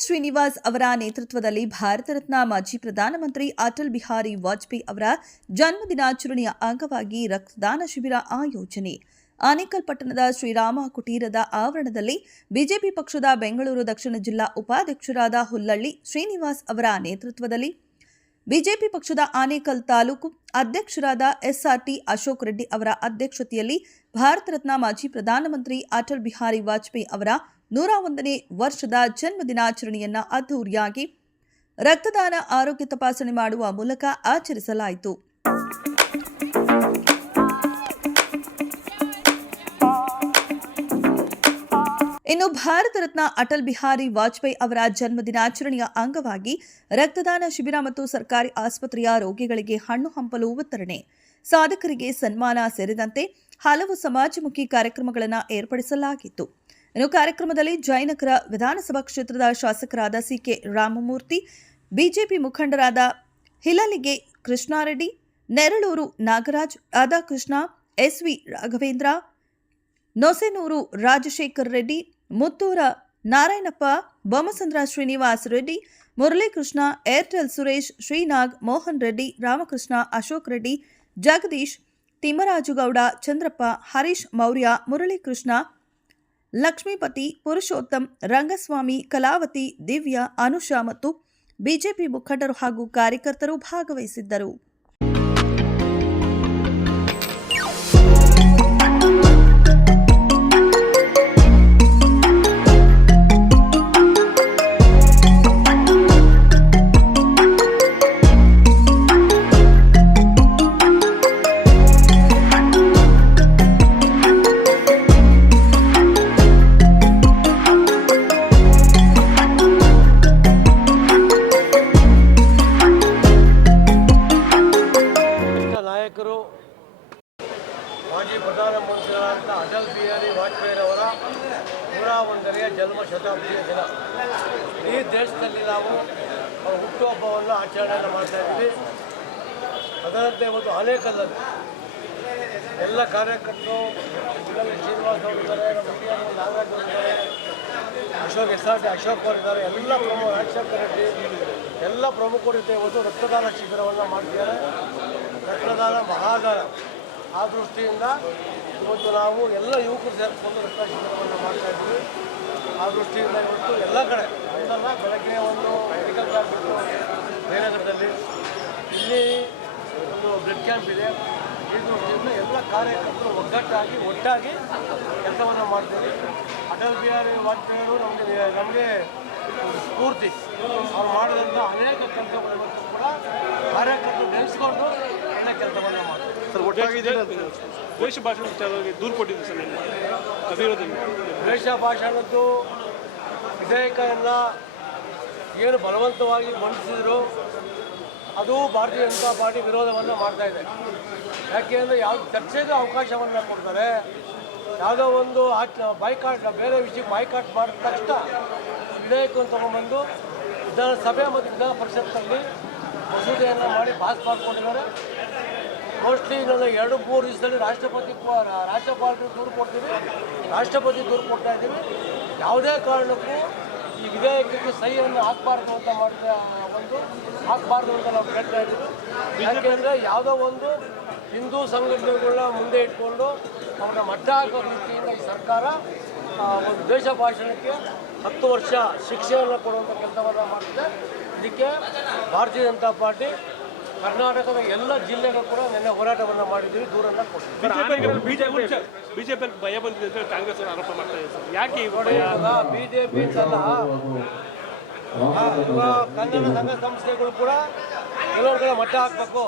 ಶ್ರೀನಿವಾಸ್ ಅವರ ನೇತೃತ್ವದಲ್ಲಿ ಭಾರತ ರತ್ನ ಮಾಜಿ ಪ್ರಧಾನಮಂತ್ರಿ ಅಟಲ್ ಬಿಹಾರಿ ವಾಜಪೇಯಿ ಅವರ ಜನ್ಮದಿನಾಚರಣೆಯ ಅಂಗವಾಗಿ ರಕ್ತದಾನ ಶಿಬಿರ ಆಯೋಜನೆ. ಆನೇಕಲ್ ಪಟ್ಟಣದ ಶ್ರೀರಾಮ ಕುಟೀರದ ಆವರಣದಲ್ಲಿ ಬಿಜೆಪಿ ಪಕ್ಷದ ಬೆಂಗಳೂರು ದಕ್ಷಿಣ ಜಿಲ್ಲಾ ಉಪಾಧ್ಯಕ್ಷರಾದ ಹುಲ್ಲಳ್ಳಿ ಶ್ರೀನಿವಾಸ್ ಅವರ ನೇತೃತ್ವದಲ್ಲಿ ಬಿಜೆಪಿ ಪಕ್ಷದ ಆನೇಕಲ್ ತಾಲೂಕು ಅಧ್ಯಕ್ಷರಾದ ಎಸ್ಆರ್ಟಿ ಅಶೋಕ್ ರೆಡ್ಡಿ ಅವರ ಅಧ್ಯಕ್ಷತೆಯಲ್ಲಿ ಭಾರತ ರತ್ನ ಮಾಜಿ ಪ್ರಧಾನಮಂತ್ರಿ ಅಟಲ್ ಬಿಹಾರಿ ವಾಜಪೇಯಿ ಅವರ ನೂರ ಒಂದನೇ ವರ್ಷದ ಜನ್ಮ ದಿನಾಚರಣೆಯನ್ನ ಅದ್ದೂರಿಯಾಗಿ ರಕ್ತದಾನ ಆರೋಗ್ಯ ತಪಾಸಣೆ ಮಾಡುವ ಮೂಲಕ ಆಚರಿಸಲಾಯಿತು. ಇನ್ನು ಭಾರತ ರತ್ನ ಅಟಲ್ ಬಿಹಾರಿ ವಾಜಪೇಯಿ ಅವರ ಜನ್ಮದಿನಾಚರಣೆಯ ಅಂಗವಾಗಿ ರಕ್ತದಾನ ಶಿಬಿರ ಮತ್ತು ಸರ್ಕಾರಿ ಆಸ್ಪತ್ರೆಯ ರೋಗಿಗಳಿಗೆ ಹಣ್ಣು ಹಂಪಲು ವಿತರಣೆ. ಸಾಧಕರಿಗೆ ಸನ್ಮಾನ ಸೇರಿದಂತೆ ಹಲವು ಸಮಾಜಮುಖಿ ಕಾರ್ಯಕ್ರಮಗಳನ್ನು ಏರ್ಪಡಿಸಲಾಗಿತ್ತು. ಇನ್ನು ಕಾರ್ಯಕ್ರಮದಲ್ಲಿ ಜಯನಗರ ವಿಧಾನಸಭಾ ಕ್ಷೇತ್ರದ ಶಾಸಕರಾದ ಸಿಕೆ ರಾಮಮೂರ್ತಿ, ಬಿಜೆಪಿ ಮುಖಂಡರಾದ ಹಿಲಲಿಗೆ ಕೃಷ್ಣಾರೆಡ್ಡಿ, ನೆರಳೂರು ನಾಗರಾಜ್, ರಾಧಾಕೃಷ್ಣ, ಎಸ್ವಿ ರಾಘವೇಂದ್ರ, ನೊಸೆನೂರು ರಾಜಶೇಖರ್ ರೆಡ್ಡಿ, ಮುತ್ತೂರ ನಾರಾಯಣಪ್ಪ, ಬೊಮ್ಮಸಂದ್ರ ಶ್ರೀನಿವಾಸ್ ರೆಡ್ಡಿ, ಮುರಳೀಕೃಷ್ಣ, ಏರ್ಟೆಲ್ ಸುರೇಶ್, ಶ್ರೀನಾಗ್, ಮೋಹನ್ ರೆಡ್ಡಿ, ರಾಮಕೃಷ್ಣ, ಅಶೋಕ್ ರೆಡ್ಡಿ, ಜಗದೀಶ್, ತಿಮ್ಮರಾಜುಗೌಡ, ಚಂದ್ರಪ್ಪ, ಹರೀಶ್, ಮೌರ್ಯ, ಮುರಳೀಕೃಷ್ಣ ಲಕ್ಷ್ಮೀಪತಿ ಪುರುಷೋತ್ತಮ್ ರಂಗಸ್ವಾಮಿ ಕಲಾವತಿ ದಿವ್ಯ ಅನುಷಾ ಮತ್ತು ಬಿಜೆಪಿ ಮುಖಂಡರು ಹಾಗೂ ಕಾರ್ಯಕರ್ತರು ಭಾಗವಹಿಸಿದ್ದರು. ನಾಯಕರು. ಮಾಜಿ ಪ್ರಧಾನಮಂತ್ರಿಗಳಾದಂಥ ಅಟಲ್ ಬಿಹಾರಿ ವಾಜಪೇಯಿರವರ ನೂರ ಒಂದನೆಯ ಜನ್ಮ ಶತಾಬ್ದಿಯ ದಿನ. ಈ ದೇಶದಲ್ಲಿ ನಾವು ಹುಟ್ಟುಹಬ್ಬವನ್ನು ಆಚರಣೆಯನ್ನು ಮಾಡ್ತಾ ಇದ್ದೀವಿ. ಅದರಂತೆ ಇವತ್ತು ಅನೇಕಲ್ಲಲ್ಲಿ ಎಲ್ಲ ಕಾರ್ಯಕರ್ತರು ಶ್ರೀನಿವಾಸ್ ಅವರಿದ್ದಾರೆ Nagaraj Ashok S R T Ashok ಅವರಿದ್ದಾರೆ ಎಲ್ಲ ಪ್ರಮುಖ ರಾಜಶೇಖರ ರೆಡ್ಡಿ, ಎಲ್ಲ ಪ್ರಮುಖರು ಒಂದು ಇವತ್ತು ರಕ್ತದಾನ ಶಿಬಿರವನ್ನು ಮಾಡ್ತಿದ್ದಾರೆ. ರಕ್ತದಾನ ಮಹಾದಾನ. ಆ ದೃಷ್ಟಿಯಿಂದ ಇವತ್ತು ನಾವು ಎಲ್ಲ ಯುವಕರು ಸೇರಿಕೊಂಡು ರಕ್ತ ಮಾಡ್ತಾ ಇದ್ದೀವಿ. ಆ ದೃಷ್ಟಿಯಿಂದ ಇವತ್ತು ಎಲ್ಲ ಕಡೆ ಒಂದಲ್ಲ ಬೆಳಗ್ಗೆ ಒಂದು ಮೆಡಿಕಲ್ ಕ್ಯಾಂಪ್ ಇತ್ತು ಜಯನಗರದಲ್ಲಿ ಇಲ್ಲಿ ಒಂದು ಬ್ಲಡ್ ಕ್ಯಾಂಪ್ ಇದೆ. ಈ ದೃಷ್ಟಿಯಿಂದ ಎಲ್ಲ ಕಾರ್ಯಕರ್ತರು ಒಗ್ಗಟ್ಟಾಗಿ, ಒಟ್ಟಾಗಿ ಕೆಲಸವನ್ನು ಮಾಡ್ತೀವಿ. ಅಟಲ್ ಬಿಹಾರಿ ವಾಜಪೇಯಿಯವರು ನಮಗೆ ನಮಗೆ ಸ್ಫೂರ್ತಿ. ಅವ್ರು ಮಾಡಿದಂಥ ಅನೇಕ ಕೆಲಸಗಳನ್ನು ಕೂಡ ಕಾರ್ಯಕರ್ತರು ನೆನೆಸ್ಕೊಂಡು ಕೆಲಸವನ್ನು ಮಾಡ್ತಾರೆ ಸರ್ ಒಟ್ಟಾಗಿ ದ್ವೇಷ ಭಾಷೆ ವಿಚಾರವಾಗಿ ದೂರು ಕೊಟ್ಟಿದ್ದೆ ಸರ್ ನಿನ್ನೆ ಅಭಿವೃದ್ಧಿ ದ್ವೇಷ ಭಾಷಣದ್ದು ವಿಧೇಯಕವನ್ನು ಏನು ಬಲವಂತವಾಗಿ ಮಂಡಿಸಿದ್ರು ಅದು ಭಾರತೀಯ ಜನತಾ ಪಾರ್ಟಿ ವಿರೋಧವನ್ನು ಮಾಡ್ತಾ ಇದೆ. ಯಾಕೆ ಅಂದರೆ ಯಾವ ಚರ್ಚೆಗೆ ಅವಕಾಶವನ್ನು ಕೊಡ್ತಾರೆ. ಯಾವುದೋ ಒಂದು ಆಟ ಬಾಯ್ಕಾಟ್ ಬೇರೆ ವಿಷಯಕ್ಕೆ ಬಾಯ್ಕಾಟ್ ಮಾಡಿದ ತಕ್ಷಣ ವಿಧೇಯಕವನ್ನು ತಗೊಂಡ್ಬಂದು ವಿಧಾನಸಭೆ ಮತ್ತು ವಿಧಾನ ಪರಿಷತ್ನಲ್ಲಿ ಮಸೂದೆಯನ್ನು ಮಾಡಿ ಪಾಸ್ ಮಾಡ್ಕೊಂಡಿದ್ದಾರೆ. ಮೋಸ್ಟ್ಲಿ ಇನ್ನೊಂದು ಎರಡು, ಮೂರು ದಿವಸದಲ್ಲಿ ರಾಷ್ಟ್ರಪತಿ ರಾಜ್ಯಪಾಲರು ದೂರು ಕೊಡ್ತೀವಿ. ರಾಷ್ಟ್ರಪತಿ ದೂರು ಕೊಡ್ತಾ ಇದ್ದೀವಿ. ಯಾವುದೇ ಕಾರಣಕ್ಕೂ ಈ ವಿಧೇಯಕಕ್ಕೆ ಸಹಿಯನ್ನು ಹಾಕಬಾರ್ದು ಅಂತ ಮಾಡಿದ ಒಂದು, ಹಾಕಬಾರ್ದು ಅಂತ ನಾವು ಕೇಳ್ತಾ ಇದ್ದೀವಿ. ಯಾಕೆಂದರೆ ಯಾವುದೋ ಒಂದು ಹಿಂದೂ ಸಂಘಟನೆಗಳನ್ನ ಮುಂದೆ ಇಟ್ಕೊಂಡು ಅವ್ರನ್ನ ಮಟ್ಟ ಹಾಕೋ ರೀತಿಯಿಂದ ಈ ಸರ್ಕಾರ ಒಂದು ದೇಶ ಭಾಷಣಕ್ಕೆ ಹತ್ತು ವರ್ಷ ಶಿಕ್ಷೆಯನ್ನು ಕೊಡುವಂಥ ಕೆಲಸವನ್ನು ಮಾಡ್ತಿದೆ. ಇದಕ್ಕೆ ಭಾರತೀಯ ಜನತಾ ಪಾರ್ಟಿ ಕರ್ನಾಟಕದ ಎಲ್ಲ ಜಿಲ್ಲೆಗಳು ಕೂಡ ನಿನ್ನೆ ಹೋರಾಟವನ್ನು ಮಾಡಿದ್ದೀವಿ ದೂರನ್ನ ಬಿಜೆಪಿ ಬಿಜೆಪಿ ಭಯ ಬಂದಿದೆ ಅಂತ ಕಾಂಗ್ರೆಸ್ ಅವರು ಆರೋಪ ಮಾಡ್ತಾ ಇದ್ದಾರೆ ಸರ್. ಯಾಕೆ ಬಿಜೆಪಿ ಕನ್ನಡ ಸಂಘ ಸಂಸ್ಥೆಗಳು ಕೂಡ ಕೆಲವರು ಕಡೆ ಮಟ್ಟ ಹಾಕಬೇಕು.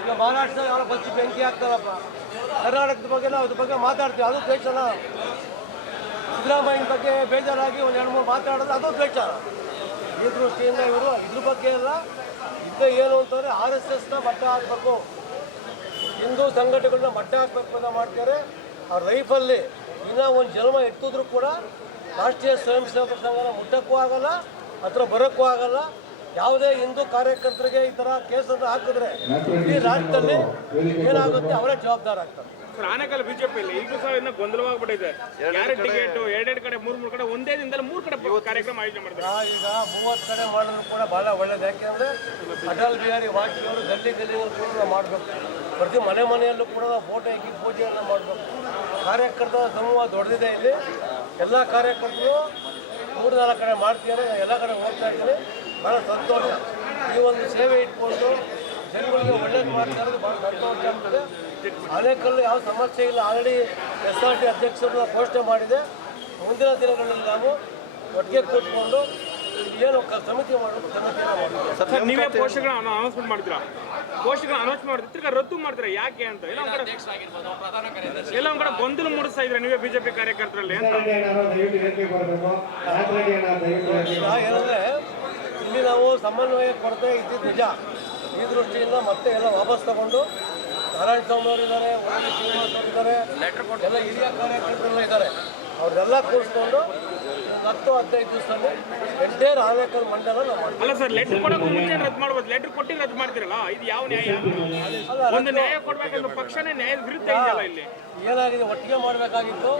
ಈಗ ಮಹಾರಾಷ್ಟ್ರ ಯಾರೋ ಬಚ್ಚಿ ಬೆಂಕಿ ಹಾಕ್ತಾರಪ್ಪ. ಕರ್ನಾಟಕದ ಬಗ್ಗೆ ನಾವು ಅದ್ರ ಬಗ್ಗೆ ಮಾತಾಡ್ತೀವಿ. ಅದು ದ್ವೇಷನ. ಸಿದ್ದರಾಮಯ್ಯ ಬಗ್ಗೆ ಬೇಜಾರಾಗಿ ಒಂದು ಎರಡು ಮೂರು ಮಾತಾಡೋದು ಅದು ದ್ವೇಷ. ಈ ದೃಷ್ಟಿಯಿಂದ ಇವರು ಇದ್ರ ಬಗ್ಗೆ ಎಲ್ಲ ಇದ್ದ ಏನು ಅಂತಂದರೆ ಆರ್ ಎಸ್ ಎಸ್ನ ಮಟ್ಟ ಹಾಕಬೇಕು. ಹಿಂದೂ ಸಂಘಟನೆಗಳನ್ನ ಮಟ್ಟ ಹಾಕಬೇಕು ಅಂತ ಮಾಡ್ತಾರೆ. ಅವ್ರ ಲೈಫಲ್ಲಿ ಇನ್ನೂ ಒಂದು ಜನ್ಮ ಎತ್ತಿದ್ರು ಕೂಡ ರಾಷ್ಟ್ರೀಯ ಸ್ವಯಂ ಸೇವಕ ಸಂಘನ ಮುಟ್ಟಕ್ಕೂ ಆಗಲ್ಲ, ಹತ್ರ ಬರೋಕ್ಕೂ ಆಗಲ್ಲ. ಯಾವುದೇ ಹಿಂದೂ ಕಾರ್ಯಕರ್ತರಿಗೆ ಈ ತರ ಕೇಸನ್ನು ಹಾಕಿದ್ರೆ ಈ ರಾಜ್ಯದಲ್ಲಿ ಏನಾಗುತ್ತೆ ಅವರೇ ಜವಾಬ್ದಾರ ಆಗ್ತಾರೆ. ಸರ್ ಆನೆಕಲ್ ಬಿಜೆಪಿಯಲ್ಲಿ ಈಗಲೂ ಸಹ ಇನ್ನು ಗೊಂದಲವಾಗ್ಬಿಟ್ಟಿದೆ. ಯಾರು ಟಿಕೆಟ್ ಎರಡೆರಡು ಕಡೆ ಮೂರ್ ಮೂರು ಕಡೆ ಒಂದೇ ದಿನದಲ್ಲಿ ಮೂರು ಕಡೆ ಕಾರ್ಯಕ್ರಮ ಆಯೋಜನೆ ಮಾಡ್ತಾರೆ ಈಗ ಮೂವತ್ತು ಕಡೆ ಮಾಡಿದ್ರು ಕೂಡ ಬಹಳ ಒಳ್ಳೇದು. ಯಾಕೆಂದ್ರೆ ಅಟಲ್ ಬಿಹಾರಿ ವಾಜಪೇಯಿ ಅವರು ಗಲ್ಲಿ ಗಲ್ಲಿಯವರು ಕೂಡ ನಾವು ಮಾಡಬೇಕು. ಪ್ರತಿ ಮನೆ ಮನೆಯಲ್ಲೂ ಕೂಡ ನಾವು ಫೋಟೋ ಹಾಕಿ ಪೂಜೆಯನ್ನು ಮಾಡಬೇಕು. ಕಾರ್ಯಕರ್ತರ ಸಮೂಹ ದೊಡ್ಡದಿದೆ ಇಲ್ಲಿ. ಎಲ್ಲ ಕಾರ್ಯಕರ್ತರು ಮೂರು ನಾಲ್ಕು ಕಡೆ ಮಾಡ್ತಿದ್ದಾರೆ. ಎಲ್ಲ ಕಡೆ ಹೋಗ್ತಾ ಇದ್ದೀನಿ ಭಾಳ ಸಂತೋಷ. ಈ ಒಂದು ಸೇವೆ ಇಟ್ಕೊಂಡು ಜನಗಳಿಗೆ ಒಳ್ಳೇದು ಮಾಡ್ತಾ ಇರೋದು ಭಾಳ ಸಂತೋಷ ಆಗ್ತದೆ. ಆನೇಕಲ್ಲು ಯಾವ ಸಮಸ್ಯೆ ಇಲ್ಲ. ಆಲ್ರೆಡಿ ಎಸ್ ಆರ್ ಟಿ ಅಧ್ಯಕ್ಷರನ್ನ ಘೋಷಣೆ ಮಾಡಿದೆ. ಮುಂದಿನ ದಿನಗಳಲ್ಲಿ ನಾವು ಒಟ್ಟಿಗೆ ಕೂತ್ಕೊಂಡು ಏನು ಸಮಿತಿ ಮಾಡೋದು ನೀವೇ ಪೋಷಕರ ಅನೌನ್ಸ್ಮೆಂಟ್ ಮಾಡ್ತೀರಾ? ಪೋಷಕರ ಅನೌನ್ಸ್ ಮಾಡಿದ್ರೆ ತಿರ್ಗಾ ರದ್ದು ಮಾಡ್ತೀರಾ? ಯಾಕೆ ಅಂತ? ಎಲ್ಲ ಒಂದ್ ಕಡೆ ಎಲ್ಲ ಒಂದ್ ಕಡೆ ಗೊಂದಲ ಮೂಡಿಸ್ತಾ ಇದ್ರೆ ನೀವೇ ಬಿಜೆಪಿ ಕಾರ್ಯಕರ್ತರಲ್ಲಿ ಏನಂದರೆ ಇಲ್ಲಿ ನಾವು ಸಮನ್ವಯ ಕೊರತೆ ಇದ್ದಿದ್ದು ನಿಜ. ಈ ದೃಷ್ಟಿಯಿಂದ ಮತ್ತೆ ಎಲ್ಲ ವಾಪಸ್ ತಗೊಂಡು ನಾರಾಯಣ ಸ್ವಾಮಿ ಅವರು ಇದ್ದಾರೆ ಶ್ರೀನಿವಾಸ್ ಅವರು ಇದ್ದಾರೆ ಎಲ್ಲ ಹಿರಿಯ ಕಾರ್ಯಕರ್ತರೆಲ್ಲ ಇದ್ದಾರೆ ಅವ್ರನ್ನೆಲ್ಲ ಕೂರಿಸ್ಕೊಂಡು ಹತ್ತು ಹದಿನೈದು ದಿವಸದಲ್ಲಿ ಎಂಟೇರ್ ಆನೇಕಲ್ ಮಂಡಲ ನಾವು ಅಲ್ಲ ಸರ್ ಲೆಟರ್ ಕೊಡೋಕೆ ಮುಂಚೆ ರದ್ದು ಮಾಡ್ಬೋದು. ಲೆಟರ್ ಕೊಟ್ಟು ರದ್ದು ಮಾಡ್ತೀರಲ್ಲ? ಇದು ಯಾವ ನ್ಯಾಯ? ಒಂದು ನ್ಯಾಯ ಕೊಡ್ಬೇಕಂದ್ರೆ ಪಕ್ಷನೇ ನ್ಯಾಯ ವಿರುದ್ಧ ಇದೆಯಲ್ಲ ಇಲ್ಲಿ? ಏನಾಗಿದೆ ಒಟ್ಟಿಗೆ ಮಾಡಬೇಕಾಗಿತ್ತು.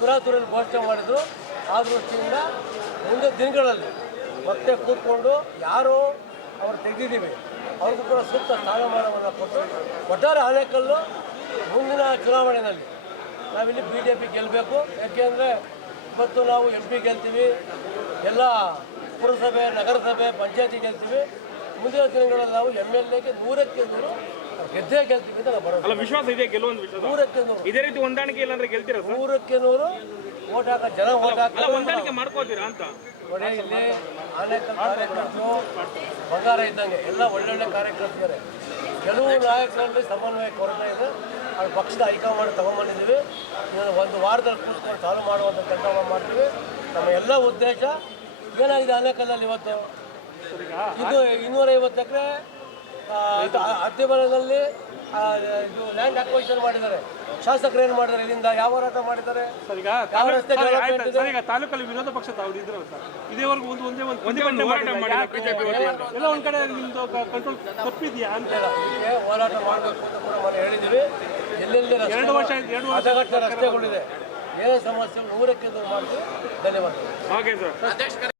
ಪುರಾತುರಲ್ಲಿ ಘೋಷಣೆ ಮಾಡಿದ್ರು. ಆ ದೃಷ್ಟಿಯಿಂದ ಮುಂದೆ ದಿನಗಳಲ್ಲಿ ಮತ್ತೆ ಕೂತ್ಕೊಂಡು ಯಾರು ಅವ್ರು ತೆಗೆದಿದ್ದೀವಿ. ಅವ್ರಿಗೂ ಕೂಡ ಸೂಕ್ತ ಸ್ಥಾನಮಾನವನ್ನು ಕೊಟ್ಟು ಒಟ್ಟಾರೆ ಆನೇಕಲ್ಲು ಮುಂದಿನ ಚುನಾವಣೆಯಲ್ಲಿ ನಾವಿಲ್ಲಿ ಬಿ ಜೆ ಪಿ ಗೆಲ್ಲಬೇಕು ಯಾಕೆಂದರೆ ಇವತ್ತು ನಾವು ಎಂ ಪಿ ಗೆಲ್ತೀವಿ ಎಲ್ಲ ಪುರಸಭೆ ನಗರಸಭೆ ಪಂಚಾಯತಿ ಗೆಲ್ತೀವಿ. ಮುಂದಿನ ದಿನಗಳಲ್ಲಿ ನಾವು ಎಂ ಎಲ್ ಎಗೆ ನೂರಕ್ಕೆ ನೂರು ಗೆದ್ದೇ ಗೆಲ್ತೀವಿ ಅಂತ ನಾವು ಬರೋದು. ವಿಶ್ವಾಸ ಇದೆ ಗೆಲ್ಲುವಂತ ವಿಶ್ವಾಸ? ನೂರಕ್ಕೆ ನೂರು. ಇದೇ ರೀತಿ ಹೊಂದಾಣಿಕೆ ಇಲ್ಲಾಂದ್ರೆ ಗೆಲ್ತೀರಾ ನೂರಕ್ಕೆ ನೂರು ಓಟ್ ಹಾಕ ಜನ ಓಟ್ ಹಾಕ. ಹೊಂದಾಣಿಕೆ ಮಾಡ್ಕೋತೀರಾ ಅಂತ? ನೋಡಿ, ಇಲ್ಲಿ ಆನೆಕ ಕಾರ್ಯಕರ್ತರು ಬಂಗಾರ ಇದ್ದಂಗೆ ಎಲ್ಲ ಒಳ್ಳೊಳ್ಳೆ ಕಾರ್ಯಕರ್ತರೆ. ಕೆಲವು ನಾಯಕರಲ್ಲಿ ಸಮನ್ವಯ ಕೊರತೆ ಇದೆ. ಅದು ಪಕ್ಷದ ಹೈಕಮಾಂಡ್ ತಗೊಂಬಂದಿದ್ದೀವಿ. ಒಂದು ವಾರದಲ್ಲಿ ಕೂತ್ಕೊಂಡು ಚಾಲು ಮಾಡುವಂಥ ಕೆಲಸ ಮಾಡ್ತೀವಿ. ನಮ್ಮ ಎಲ್ಲ ಉದ್ದೇಶ ಏನಾಗಿದೆ ಅನೇಕದಲ್ಲಿ ಇವತ್ತು? ಇದು ಇನ್ನೂರೈವತ್ತು ಎಕರೆ ಅತ್ತಿಮಲದಲ್ಲಿ ಇದು ಲ್ಯಾಂಡ್ ಅಕ್ವೈಷನ್ ಮಾಡಿದ್ದಾರೆ. ಶಾಸಕರು ಏನು ಮಾಡಿದ್ರೆ ಇಲ್ಲಿಂದ? ಯಾವ ಹೋರಾಟ ಮಾಡಿದ್ದಾರೆ? ಸರ್ ಈಗ ಯಾವ ರಸ್ತೆ ಸರ್, ಇದೆ? ಸರ್, ಈಗ ತಾಲೂಕಲ್ಲಿ ವಿರೋಧ ಪಕ್ಷ ತಾವು ಸರ್. ಇದೇವರೆಗೂ ಒಂದು ಒಂದೇ ಒಂದು ಪ್ರತಿಭಟನೆ ಮಾಡಿಲ್ಲ. ಯಾಕೆ? ಎಲ್ಲ ಒಂದ್ ಕಡೆ ನಿಮ್ದು ಕಂಟ್ರೋಲ್ ತಪ್ಪಿದ್ಯಾ ಅಂತ ಹೀಗೆ ಹೋರಾಟ ಮಾಡಬೇಕು ಅಂತ ಕೂಡ మనం ಹೇಳಿದ್ದೀವಿ. ಎಲ್ಲೆಲ್ಲಿ ರಸ್ತೆ- ಎರಡು ವರ್ಷ ಆಯ್ತು, ಎರಡು ವರ್ಷ ಹದಗೆಟ್ಟ ರಸ್ತೆಗಳಿದೆ. ಏನೇ ಸಮಸ್ಯೆ ನೂರಕ್ಕೆ ನೂರು ಮಾಡ್ತೀವಿ. ಧನ್ಯವಾದಗಳು. Okay sir.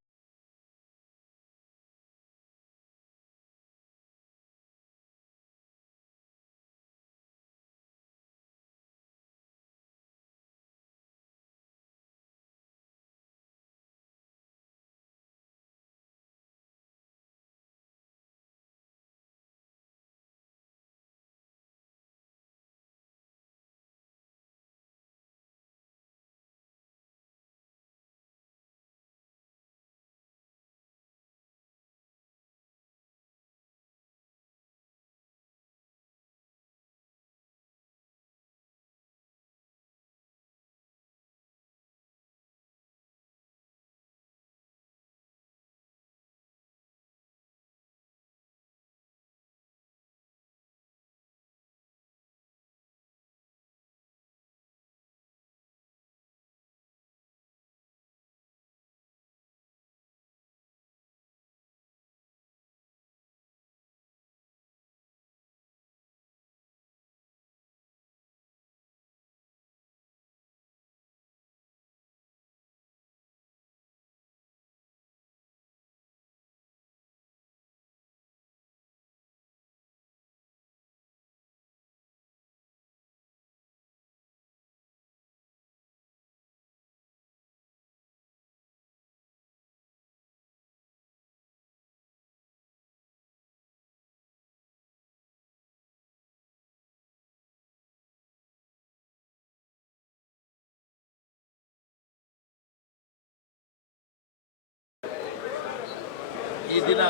ಈ ದಿನ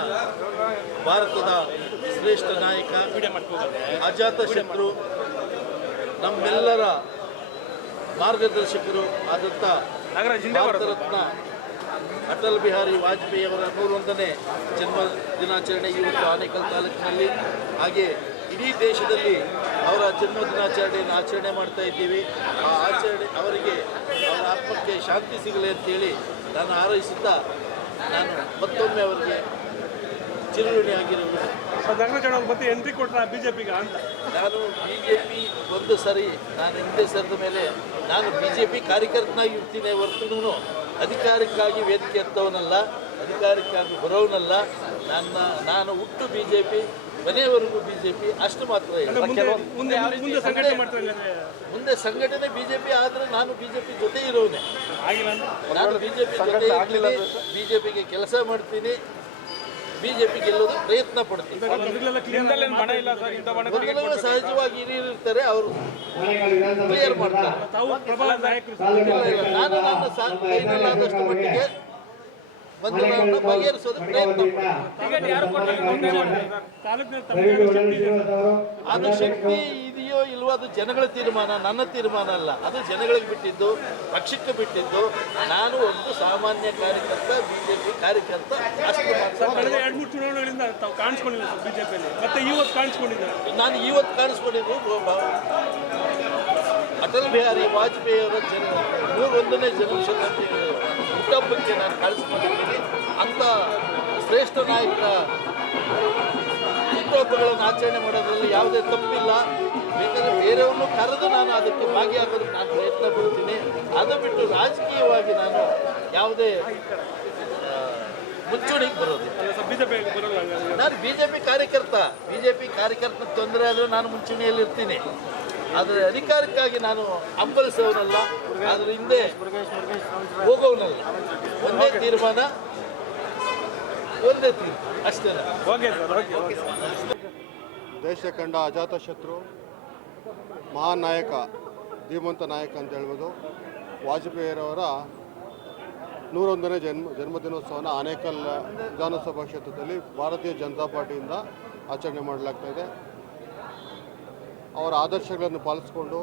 ಭಾರತದ ಶ್ರೇಷ್ಠ ನಾಯಕ ಅಜಾತ ಶತ್ರು ನಮ್ಮೆಲ್ಲರ ಮಾರ್ಗದರ್ಶಕರು ಆದಂಥ ನಗರ ಹಿಂದೆ ರತ್ನ ಅಟಲ್ ಬಿಹಾರಿ ವಾಜಪೇಯಿ ಅವರ ನೂರೊಂದನೇ ಜನ್ಮ ದಿನಾಚರಣೆ ಇವತ್ತು ಆನೇಕಲ್ ತಾಲೂಕಿನಲ್ಲಿ. ಹಾಗೆ ಇಡೀ ದೇಶದಲ್ಲಿ ಅವರ ಜನ್ಮ ದಿನಾಚರಣೆಯನ್ನು ಆಚರಣೆ ಮಾಡ್ತಾ ಇದ್ದೀವಿ. ಆ ಆಚರಣೆ ಅವರಿಗೆ ಅವರ ಆತ್ಮಕ್ಕೆ ಶಾಂತಿ ಸಿಗಲಿ ಅಂತೇಳಿ ನಾನು ಹಾರೈಸುತ್ತಾ ನಾನು ಮತ್ತೊಮ್ಮೆ ಅವರಿಗೆ ಚಿರುಣಿ ಆಗಿರುವುದು ಮತ್ತೆ ಎಂಟ್ರಿ ಕೊಟ್ರ ಬಿಜೆಪಿಗ ಅಂತ. ನಾನು ಬಿ ಜೆ ಪಿ ಒಂದು ಸರಿ ನಾನು ಹಿಂದೆ ಸರಿದ ಮೇಲೆ ನಾನು ಬಿ ಜೆ ಪಿ ಕಾರ್ಯಕರ್ತನಾಗಿ ಇರ್ತೀನಿ ಹೊರತು ಅಧಿಕಾರಕ್ಕಾಗಿ ವೇದಿಕೆ ಎತ್ತವನಲ್ಲ ಅಧಿಕಾರಕ್ಕಾಗಿ ಬರೋವನಲ್ಲ. ನನ್ನ ನಾನು ಹುಟ್ಟು ಬಿ ಜೆ ಪಿ ಮನೆಯವರೆಗೂ ಬಿಜೆಪಿ ಜೆ ಪಿ ಅಷ್ಟು ಮಾತ್ರ. ಮುಂದೆ ಮುಂದೆ ಮುಂದೆ ಸಂಘಟನೆ ಬಿಜೆಪಿ ಮುಂದೆ ಸಂಘಟನೆ ಬಿ ಜೆ ಪಿ ಆದರೆ ನಾನು ಬಿಜೆಪಿ ಜೆ ಪಿ ಜೊತೆ ಇರೋನೆ ನಾನು ಬಿಜೆಪಿ ಜೆ ಪಿ ಜೊತೆ ಬಿಜೆಪಿಗೆ ಬಿ ಜೆ ಪಿಗೆ ಕೆಲಸ ಮಾಡ್ತೀನಿ ಬಿಜೆಪಿ ಗೆಲ್ಲೋದು ಪ್ರಯತ್ನ ಪಡ್ತೀನಿ. ಸಹಜವಾಗಿ ಹಿರಿಯರು ಇರ್ತಾರೆ ಅವರು ಕ್ಲಿಯರ್ ಮಾಡ್ತಾರೆ. ನಾನು ನನ್ನ ಸಾಧ್ಯ ಕೈನಲ್ಲಾದಷ್ಟು ಮಟ್ಟಿಗೆ ಗೊಂದಲವನ್ನು ಬಗೆಹರಿಸೋದು ಪ್ರಯತ್ನ. ಅದು ಶಕ್ತಿ ಇದೆಯೋ ಇಲ್ವೋ ಅದು ಜನಗಳ ತೀರ್ಮಾನ ನನ್ನ ತೀರ್ಮಾನ ಅಲ್ಲ. ಅದು ಜನಗಳಿಗೆ ಬಿಟ್ಟಿದ್ದು ಪಕ್ಷಕ್ಕೆ ಬಿಟ್ಟಿದ್ದು. ನಾನು ಒಂದು ಸಾಮಾನ್ಯ ಕಾರ್ಯಕರ್ತ ಬಿಜೆಪಿ ಕಾರ್ಯಕರ್ತ ಕಳೆದ ಎರಡು ಮೂರು ಚುನಾವಣೆಗಳಿಂದ ತಾವು ಕಾಣಿಸ್ಕೊಂಡಿಲ್ಲ ಬಿಜೆಪಿಯಲ್ಲಿ. ಮತ್ತೆ ಇವತ್ತು ಕಾಣಿಸ್ಕೊಂಡಿದ್ದಾರೆ. ನಾನು ಇವತ್ತು ಕಾಣಿಸ್ಕೊಂಡಿದ್ದು ಅಟಲ್ ಬಿಹಾರಿ ವಾಜಪೇಯಿಯವರ ಜನ ನೂರೊಂದನೇ ಜನ್ಮ ಶತಾಬ್ದಿ ಹುಟ್ಟಹಬ್ಬಕ್ಕೆ ನಾನು ಕಳಿಸ್ಕೊಂಡಿದ್ದೀನಿ ಅಂಥ ಶ್ರೇಷ್ಠ ನಾಯಕರ ಹುಟ್ಟುಹಬ್ಬಗಳನ್ನು ಆಚರಣೆ ಮಾಡೋದ್ರಲ್ಲಿ ಯಾವುದೇ ತಪ್ಪಿಲ್ಲ. ಬೇಕಾದ್ರೆ ಬೇರೆಯವ್ರನ್ನೂ ಕರೆದು ನಾನು ಅದಕ್ಕೆ ಭಾಗಿಯಾಗೋದಕ್ಕೆ ನಾನು ಪ್ರಯತ್ನ ಪಡ್ತೀನಿ. ಅದು ಬಿಟ್ಟು ರಾಜಕೀಯವಾಗಿ ನಾನು ಯಾವುದೇ ಮುಂಚೂಣಿಗೆ ಬರೋದು ನಾನು ಬಿ ಜೆ ಪಿ ಕಾರ್ಯಕರ್ತ. ಬಿ ಜೆ ಪಿ ಕಾರ್ಯಕರ್ತ ತೊಂದರೆ ಆದರೆ ನಾನು ಮುಂಚೂಣಿಯಲ್ಲಿ ಇರ್ತೀನಿ ಆದರೆ ಅಧಿಕಾರಕ್ಕಾಗಿ ನಾನು ಹಂಬಲಿಸೋನಲ್ಲ ಅದ್ರ ಹಿಂದೆ ಹೋಗೋನಲ್ಲ ಒಂದೇ ತೀರ್ಮಾನ ಒಂದೇ ತೀರ್ಮಾನ. ಅಷ್ಟೇ ದೇಶ ಕಂಡ ಅಜಾತಶತ್ರು ಮಹಾನ್ ನಾಯಕ ಧೀಮಂತ ನಾಯಕ ಅಂತ ಹೇಳ್ಬೋದು. ವಾಜಪೇಯಿರವರ ನೂರೊಂದನೇ ಜನ್ಮ ಜನ್ಮದಿನೋತ್ಸವನ ಆನೇಕಲ್ ವಿಧಾನಸಭಾ ಕ್ಷೇತ್ರದಲ್ಲಿ ಭಾರತೀಯ ಜನತಾ ಪಾರ್ಟಿಯಿಂದ ಆಚರಣೆ ಮಾಡಲಾಗ್ತಾ ಇದೆ. ಅವರ ಆದರ್ಶಗಳನ್ನು ಪಾಲಿಸ್ಕೊಂಡು,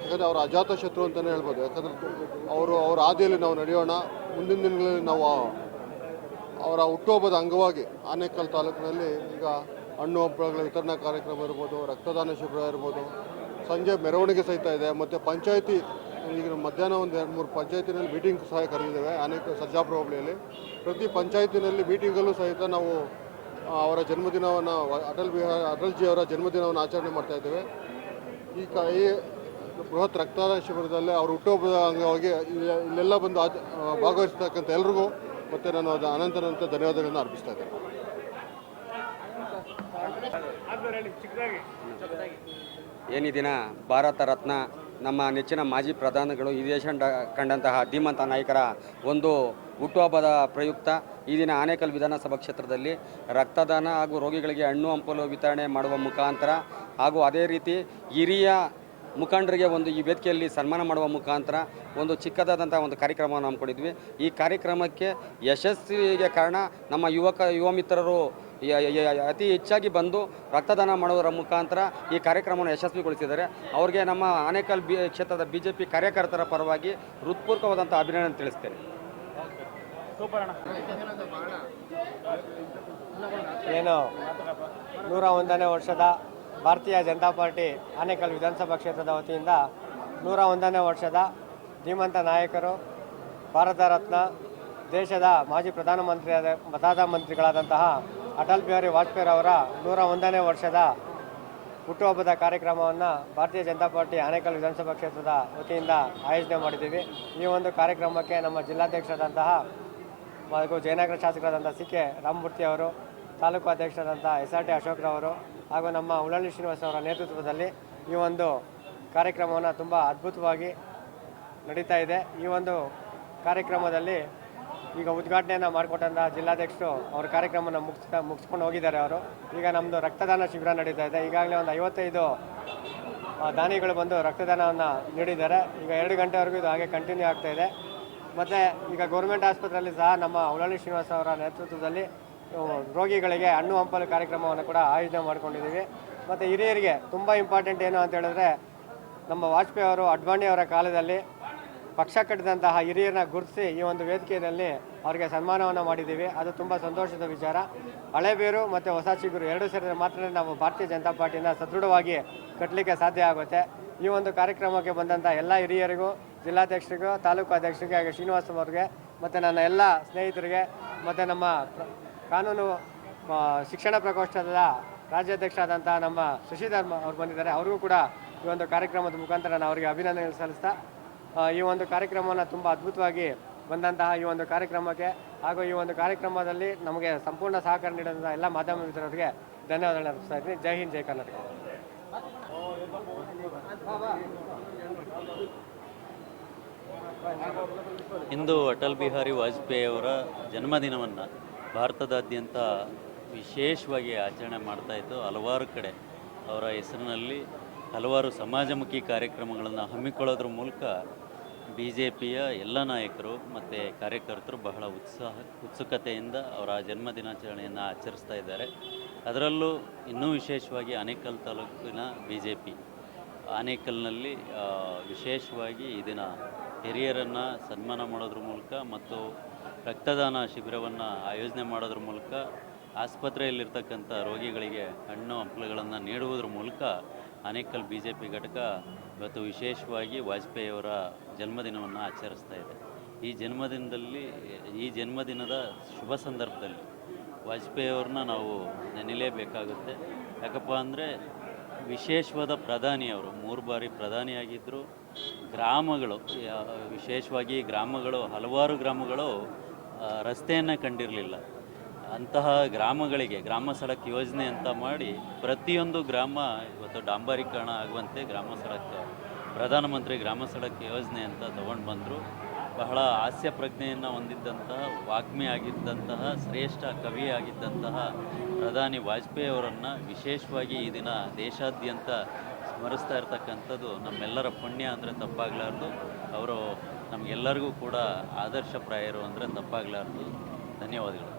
ಯಾಕಂದರೆ ಅವರ ಅಜಾತ ಶತ್ರು ಅಂತಲೇ ಹೇಳ್ಬೋದು. ಯಾಕಂದರೆ ಅವರು ಅವರ ಹಾದಿಯಲ್ಲಿ ನಾವು ನಡೆಯೋಣ, ಮುಂದಿನ ದಿನಗಳಲ್ಲಿ ನಾವು ಅವರ ಹುಟ್ಟುಹಬ್ಬದ ಅಂಗವಾಗಿ ಆನೇಕಲ್ ತಾಲೂಕಿನಲ್ಲಿ ಈಗ ಹಣ್ಣು ಹಂಪಲುಗಳ ವಿತರಣಾ ಕಾರ್ಯಕ್ರಮ ಇರ್ಬೋದು, ರಕ್ತದಾನ ಶಿಬಿರ ಇರ್ಬೋದು, ಸಂಜೆ ಮೆರವಣಿಗೆ ಸಹಿತ ಇದೆ. ಮತ್ತು ಪಂಚಾಯಿತಿ, ಈಗ ಮಧ್ಯಾಹ್ನ ಒಂದು ಎರಡು ಮೂರು ಪಂಚಾಯತಿನಲ್ಲಿ ಮೀಟಿಂಗ್ ಸಹ ಕರೆದಿದ್ದೇವೆ ಅನೇಕ ಸರ್ಜಾಪುರ ಹೋಬಳಿಯಲ್ಲಿ. ಪ್ರತಿ ಪಂಚಾಯತಿನಲ್ಲಿ ಮೀಟಿಂಗಲ್ಲೂ ಸಹಿತ ನಾವು ಅವರ ಜನ್ಮದಿನವನ್ನು, ಅಟಲ್ ಬಿಹಾರಿ ಅಟಲ್ಜಿ ಅವರ ಜನ್ಮದಿನವನ್ನು ಆಚರಣೆ ಮಾಡ್ತಾ ಇದ್ದೇವೆ. ಈ ಕ, ಈ ಬೃಹತ್ ರಕ್ತದಾನ ಶಿಬಿರದಲ್ಲಿ ಅವರು ಹುಟ್ಟುಹಬ್ಬದ ಅಂಗವಾಗಿ ಇಲ್ಲಿ- ಇಲ್ಲೆಲ್ಲ ಬಂದು ಆಚ ಭಾಗವಹಿಸ್ತಕ್ಕಂಥ ಎಲ್ರಿಗೂ ಮತ್ತು ನಾನು ಅದು ಅನಂತನಂತ ಧನ್ಯವಾದಗಳನ್ನು ಅರ್ಪಿಸ್ತಾ ಇದ್ದೇನೆ. ಏನು ದಿನ ಭಾರತ ರತ್ನ ನಮ್ಮ ನೆಚ್ಚಿನ ಮಾಜಿ ಪ್ರಧಾನಿಗಳು ಈ ದೇಶ ಕಂಡಂತಹ ಧೀಮಂತ ನಾಯಕರ ಒಂದು ಹುಟ್ಟುಹಬ್ಬದ ಪ್ರಯುಕ್ತ ಈ ದಿನ ಆನೇಕಲ್ ವಿಧಾನಸಭಾ ಕ್ಷೇತ್ರದಲ್ಲಿ ರಕ್ತದಾನ ಹಾಗೂ ರೋಗಿಗಳಿಗೆ ಹಣ್ಣು, ಹಂಪಲು ವಿತರಣೆ ಮಾಡುವ ಮುಖಾಂತರ ಹಾಗೂ ಅದೇ ರೀತಿ ಹಿರಿಯ ಮುಖಂಡರಿಗೆ ಒಂದು ಈ ವೇದಿಕೆಯಲ್ಲಿ ಸನ್ಮಾನ ಮಾಡುವ ಮುಖಾಂತರ ಒಂದು ಚಿಕ್ಕದಾದಂಥ ಒಂದು ಕಾರ್ಯಕ್ರಮವನ್ನು ಹಮ್ಮಿಕೊಂಡಿದ್ವಿ ಈ ಕಾರ್ಯಕ್ರಮಕ್ಕೆ ಯಶಸ್ವಿಗೆ ಕಾರಣ ನಮ್ಮ ಯುವಕ, ಯುವ ಮಿತ್ರರು ಅತಿ ಹೆಚ್ಚಾಗಿ ಬಂದು ರಕ್ತದಾನ ಮಾಡುವುದರ ಮುಖಾಂತರ ಈ ಕಾರ್ಯಕ್ರಮವನ್ನು ಯಶಸ್ವಿಗೊಳಿಸಿದ್ದಾರೆ. ಅವರಿಗೆ ನಮ್ಮ ಆನೇಕಲ್ ಬಿ, ಕ್ಷೇತ್ರದ ಬಿ ಜೆ ಪಿ ಕಾರ್ಯಕರ್ತರ ಪರವಾಗಿ ಹೃತ್ಪೂರ್ವಕವಾದಂಥ ಅಭಿನಂದನೆ ತಿಳಿಸ್ತೇನೆ. ಏನು? ನೂರ ಒಂದನೇ ವರ್ಷದ ಭಾರತೀಯ ಜನತಾ ಪಾರ್ಟಿ ಆನೇಕಲ್ ವಿಧಾನಸಭಾ ಕ್ಷೇತ್ರದ ವತಿಯಿಂದ ನೂರ ಒಂದನೇ ವರ್ಷದ ಧೀಮಂತ ನಾಯಕರು, ಭಾರತ ರತ್ನ, ದೇಶದ ಮಾಜಿ ಪ್ರಧಾನಮಂತ್ರಿಯಾದ ಪ್ರಧಾನಮಂತ್ರಿಗಳಾದಂತಹ ಅಟಲ್ ಬಿಹಾರಿ ವಾಜಪೇಯಿ ಅವರ ನೂರ ಒಂದನೇ ವರ್ಷದ ಹುಟ್ಟುಹಬ್ಬದ ಕಾರ್ಯಕ್ರಮವನ್ನು ಭಾರತೀಯ ಜನತಾ ಪಾರ್ಟಿ ಆನೇಕಲ್ ವಿಧಾನಸಭಾ ಕ್ಷೇತ್ರದ ವತಿಯಿಂದ ಆಯೋಜನೆ ಮಾಡಿದ್ದೀವಿ. ಈ ಒಂದು ಕಾರ್ಯಕ್ರಮಕ್ಕೆ ನಮ್ಮ ಜಿಲ್ಲಾಧ್ಯಕ್ಷರಾದಂತಹ ಹಾಗೂ ಜಯನಗರ ಶಾಸಕರಾದಂಥ ಸಿ ಕೆ ರಾಮಮೂರ್ತಿ ಅವರು, ತಾಲೂಕು ಅಧ್ಯಕ್ಷರಾದಂಥ ಎಸ್ ಆರ್ ಟಿ ಅಶೋಕ್ರವರು ಹಾಗೂ ನಮ್ಮ ಉಳಳ್ಳಿ ಶ್ರೀನಿವಾಸ ಅವರ ನೇತೃತ್ವದಲ್ಲಿ ಈ ಒಂದು ಕಾರ್ಯಕ್ರಮವನ್ನು ತುಂಬ ಅದ್ಭುತವಾಗಿ ನಡೀತಾ ಇದೆ. ಈ ಒಂದು ಕಾರ್ಯಕ್ರಮದಲ್ಲಿ ಈಗ ಉದ್ಘಾಟನೆಯನ್ನು ಮಾಡಿಕೊಟ್ಟಂಥ ಜಿಲ್ಲಾಧ್ಯಕ್ಷರು ಅವ್ರ ಕಾರ್ಯಕ್ರಮವನ್ನು ಮುಗಿಸ್ತಾ ಮುಗಿಸ್ಕೊಂಡು ಹೋಗಿದ್ದಾರೆ ಅವರು. ಈಗ ನಮ್ಮದು ರಕ್ತದಾನ ಶಿಬಿರ ನಡೀತಾ ಇದೆ. ಈಗಾಗಲೇ ಒಂದು ಐವತ್ತೈದು ದಾನಿಗಳು ಬಂದು ರಕ್ತದಾನವನ್ನು ನೀಡಿದ್ದಾರೆ. ಈಗ ಎರಡು ಗಂಟೆವರೆಗೂ ಇದು ಹಾಗೆ ಕಂಟಿನ್ಯೂ ಆಗ್ತಾ ಇದೆ. ಮತ್ತು ಈಗ ಗೌರ್ಮೆಂಟ್ ಆಸ್ಪತ್ರೆಯಲ್ಲಿ ಸಹ ನಮ್ಮ ಉಳಳಿ ಶ್ರೀನಿವಾಸ ಅವರ ನೇತೃತ್ವದಲ್ಲಿ ರೋಗಿಗಳಿಗೆ ಹಣ್ಣು ಹಂಪಲು ಕಾರ್ಯಕ್ರಮವನ್ನು ಕೂಡ ಆಯೋಜನೆ ಮಾಡ್ಕೊಂಡಿದ್ದೀವಿ. ಮತ್ತು ಹಿರಿಯರಿಗೆ ತುಂಬ ಇಂಪಾರ್ಟೆಂಟ್ ಏನು ಅಂತ ಹೇಳಿದ್ರೆ, ನಮ್ಮ ವಾಜಪೇಯಿ ಅವರು, ಅಡ್ವಾಣಿ ಅವರ ಕಾಲದಲ್ಲಿ ಪಕ್ಷ ಕಟ್ಟಿದಂತಹ ಹಿರಿಯರನ್ನ ಗುರುತಿಸಿ ಈ ಒಂದು ವೇದಿಕೆಯಲ್ಲಿ ಅವರಿಗೆ ಸನ್ಮಾನವನ್ನು ಮಾಡಿದ್ದೀವಿ. ಅದು ತುಂಬ ಸಂತೋಷದ ವಿಚಾರ. ಹಳೆಬೇರು ಮತ್ತು ಹೊಸ ಚಿಗುರು ಎರಡೂ ಸೇರಿದ್ರೆ ಮಾತ್ರ ನಾವು ಭಾರತೀಯ ಜನತಾ ಪಾರ್ಟಿನ ಸದೃಢವಾಗಿ ಕಟ್ಟಲಿಕ್ಕೆ ಸಾಧ್ಯ ಆಗುತ್ತೆ. ಈ ಒಂದು ಕಾರ್ಯಕ್ರಮಕ್ಕೆ ಬಂದಂಥ ಎಲ್ಲ ಹಿರಿಯರಿಗೂ ಜಿಲ್ಲಾಧ್ಯಕ್ಷರಿಗೂ, ತಾಲೂಕು ಅಧ್ಯಕ್ಷರಿಗೆ ಹಾಗೆ ಶ್ರೀನಿವಾಸ್ ಅವ್ರಿಗೆ, ಮತ್ತು ನನ್ನ ಎಲ್ಲ ಸ್ನೇಹಿತರಿಗೆ, ಮತ್ತು ನಮ್ಮ ಕಾನೂನು ಶಿಕ್ಷಣ ಪ್ರಕೋಷ್ಠದ ರಾಜ್ಯಾಧ್ಯಕ್ಷರಾದಂಥ ನಮ್ಮ ಶಶಿಧರ್ಮ ಅವ್ರು ಬಂದಿದ್ದಾರೆ. ಅವ್ರಿಗೂ ಕೂಡ ಈ ಒಂದು ಕಾರ್ಯಕ್ರಮದ ಮುಖಾಂತರ ನಾನು ಅವರಿಗೆ ಅಭಿನಂದನೆ ಸಲ್ಲಿಸ್ತಾ ಈ ಒಂದು ಕಾರ್ಯಕ್ರಮವನ್ನು ತುಂಬ ಅದ್ಭುತವಾಗಿ ಬಂದಂತಹ ಈ ಒಂದು ಕಾರ್ಯಕ್ರಮಕ್ಕೆ ಹಾಗೂ ಈ ಒಂದು ಕಾರ್ಯಕ್ರಮದಲ್ಲಿ ನಮಗೆ ಸಂಪೂರ್ಣ ಸಹಕಾರ ನೀಡಿದಂಥ ಎಲ್ಲ ಮಾಧ್ಯಮ ಮಿತ್ರರಿಗೆ ಧನ್ಯವಾದಗಳು ಅರ್ಪಿಸ್ತಾ ಇದ್ದೀನಿ. ಜೈ ಹಿಂದ್, ಜೈ ಕರ್ನಾಟಕ. ಇಂದು ಅಟಲ್ ಬಿಹಾರಿ ವಾಜಪೇಯಿ ಅವರ ಜನ್ಮದಿನವನ್ನು ಭಾರತದಾದ್ಯಂತ ವಿಶೇಷವಾಗಿ ಆಚರಣೆ ಮಾಡ್ತಾ ಇತ್ತು ಹಲವಾರು ಕಡೆ ಅವರ ಹೆಸರಿನಲ್ಲಿ ಹಲವಾರು ಸಮಾಜಮುಖಿ ಕಾರ್ಯಕ್ರಮಗಳನ್ನು ಹಮ್ಮಿಕೊಳ್ಳೋದ್ರ ಮೂಲಕ ಬಿ ಜೆ ಪಿಯ ಎಲ್ಲ ನಾಯಕರು ಮತ್ತು ಕಾರ್ಯಕರ್ತರು ಬಹಳ ಉತ್ಸಾಹ, ಉತ್ಸುಕತೆಯಿಂದ ಅವರ ಜನ್ಮದಿನಾಚರಣೆಯನ್ನು ಆಚರಿಸ್ತಾ ಇದ್ದಾರೆ. ಅದರಲ್ಲೂ ಇನ್ನೂ ವಿಶೇಷವಾಗಿ ಆನೇಕಲ್ ತಾಲೂಕಿನ ಬಿ ಜೆ ಪಿ ಆನೇಕಲ್ನಲ್ಲಿ ವಿಶೇಷವಾಗಿ ದಿನ ಹಿರಿಯರನ್ನು ಸನ್ಮಾನ ಮಾಡೋದ್ರ ಮೂಲಕ ಮತ್ತು ರಕ್ತದಾನ ಶಿಬಿರವನ್ನು ಆಯೋಜನೆ ಮಾಡೋದ್ರ ಮೂಲಕ ಆಸ್ಪತ್ರೆಯಲ್ಲಿರ್ತಕ್ಕಂಥ ರೋಗಿಗಳಿಗೆ ಹಣ್ಣು ಹಂಪಲುಗಳನ್ನು ನೀಡುವುದ್ರ ಮೂಲಕ ಅನೇಕಲ್ ಬಿ ಜೆ ಪಿ ಘಟಕ ಇವತ್ತು ವಿಶೇಷವಾಗಿ ವಾಜಪೇಯಿಯವರ ಜನ್ಮದಿನವನ್ನು ಆಚರಿಸ್ತಾ ಇದೆ. ಈ ಜನ್ಮದಿನದಲ್ಲಿ, ಈ ಜನ್ಮದಿನದ ಶುಭ ಸಂದರ್ಭದಲ್ಲಿ ವಾಜಪೇಯಿಯವ್ರನ್ನ ನಾವು ನೆನೆಯಲೇಬೇಕಾಗುತ್ತೆ ಯಾಕಪ್ಪ ಅಂದರೆ ವಿಶೇಷವಾದ ಪ್ರಧಾನಿಯವರು ಮೂರು ಬಾರಿ ಪ್ರಧಾನಿಯಾಗಿದ್ದರು ಗ್ರಾಮಗಳು ವಿಶೇಷವಾಗಿ ಗ್ರಾಮಗಳು, ಹಲವಾರು ಗ್ರಾಮಗಳು ರಸ್ತೆಯನ್ನು ಕಂಡಿರಲಿಲ್ಲ. ಅಂತಹ ಗ್ರಾಮಗಳಿಗೆ, ಗ್ರಾಮ ಸಡಕ್ ಯೋಜನೆ ಅಂತ ಮಾಡಿ ಪ್ರತಿಯೊಂದು ಗ್ರಾಮ, ಇವತ್ತು ಡಾಂಬರೀಕರಣ ಆಗುವಂತೆ ಗ್ರಾಮ ಸಡಕ್, ಪ್ರಧಾನಮಂತ್ರಿ ಗ್ರಾಮ ಸಡಕ್ ಯೋಜನೆ ಅಂತ ತಗೊಂಡು ಬಂದರು. ಬಹಳ ಹಾಸ್ಯ ಪ್ರಜ್ಞೆಯನ್ನು ಹೊಂದಿದ್ದಂತಹ, ವಾಗ್ಮಿ ಆಗಿದ್ದಂತಹ, ಶ್ರೇಷ್ಠ ಕವಿ ಆಗಿದ್ದಂತಹ ಪ್ರಧಾನಿ ವಾಜಪೇಯಿ ಅವರನ್ನು ವಿಶೇಷವಾಗಿ ಈ ದಿನ ದೇಶಾದ್ಯಂತ ಸ್ಮರಿಸ್ತಾ ಇರ್ತಕ್ಕಂಥದ್ದು ನಮ್ಮೆಲ್ಲರ ಪುಣ್ಯ ಅಂದರೆ ತಪ್ಪಾಗಲಾರ್ದು. ಅವರು ನಮಗೆಲ್ಲರಿಗೂ ಕೂಡ ಆದರ್ಶಪ್ರಾಯರು ಅಂದರೆ ತಪ್ಪಾಗಲಾರ್ದು. ಧನ್ಯವಾದಗಳು.